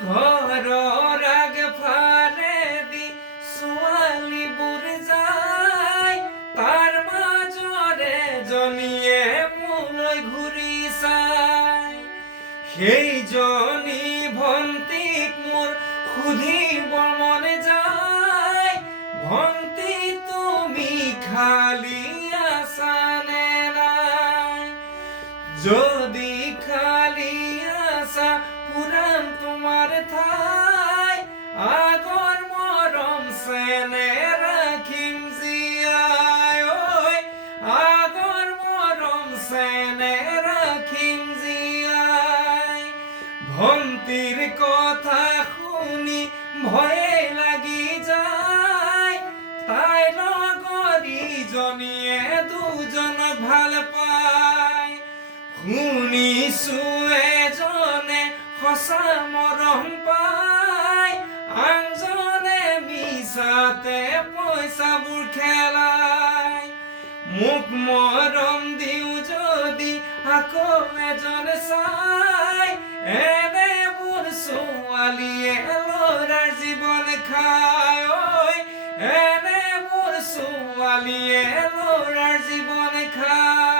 ঘৰৰ আগফালেদি ছোৱালীবোৰ যায়, তাৰ মাজৰে জনীয়ে মোলৈ ঘূৰি চায়। সেইজনী ভণ্টিক মোৰ সুধিব মন যায়, ভণ্টি তুমি খালি আছানে নাই? যদি খালি আছা পুৰাণ তোমাৰ ঠাই, আগৰ মৰম চেনে ৰাখিম জীয়াই। ঐ আগৰ মৰম চেনে ৰাখিম জীয়াই। ভণ্টিৰ কথা শুনি ভয়ে লাগি যায়, তাই লগৰীজনীয়ে দুজনক ভাল পায়। শুনিছো এজনে সঁচা মৰম পায়, আনজনে মিছাতে পইচাবোৰ খেলায়। মোক মৰম দিওঁ যদি আকৌ এজন চাই, এনেবোৰ ছোৱালীয়ে ল'ৰাৰ জীৱন খায়। ঐ এনেবোৰ ছোৱালীয়ে ল'ৰাৰ জীৱন খায়।